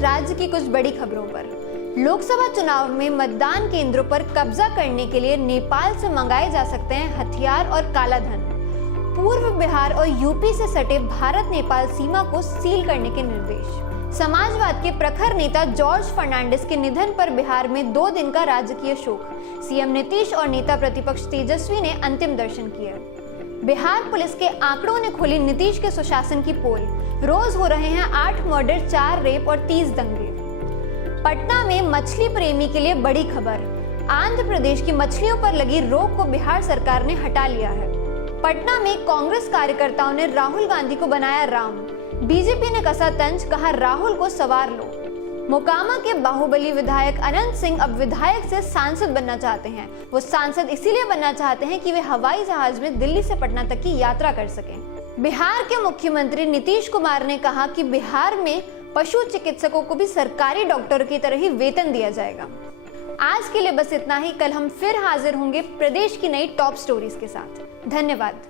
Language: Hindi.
राज्य की कुछ बड़ी खबरों पर। लोकसभा चुनाव में मतदान केंद्रों पर कब्जा करने के लिए नेपाल से मंगाए जा सकते हैं हथियार और काला धन। पूर्व बिहार और यूपी से सटे भारत नेपाल सीमा को सील करने के निर्देश। समाजवाद के प्रखर नेता जॉर्ज फर्नांडिस के निधन पर बिहार में 2 दिन का राजकीय शोक। सीएम नीतीश और नेता प्रतिपक्ष तेजस्वी ने अंतिम दर्शन किए। बिहार पुलिस के आंकड़ों ने खोली नीतीश के सुशासन की पोल। रोज हो रहे हैं 8 मर्डर, 4 रेप और 30 दंगे। पटना में मछली प्रेमी के लिए बड़ी खबर। आंध्र प्रदेश की मछलियों पर लगी रोक को बिहार सरकार ने हटा लिया है। पटना में कांग्रेस कार्यकर्ताओं ने राहुल गांधी को बनाया राम। बीजेपी ने कसा तंज, कहा राहुल को सवार लो। मोकामा के बाहुबली विधायक अनंत सिंह अब विधायक से सांसद बनना चाहते हैं। वो सांसद इसीलिए बनना चाहते हैं कि वे हवाई जहाज में दिल्ली से पटना तक की यात्रा कर सकें। बिहार के मुख्यमंत्री नीतीश कुमार ने कहा कि बिहार में पशु चिकित्सकों को भी सरकारी डॉक्टर की तरह ही वेतन दिया जाएगा। आज के लिए बस इतना ही। कल हम फिर हाजिर होंगे प्रदेश की नई टॉप स्टोरीज के साथ। धन्यवाद।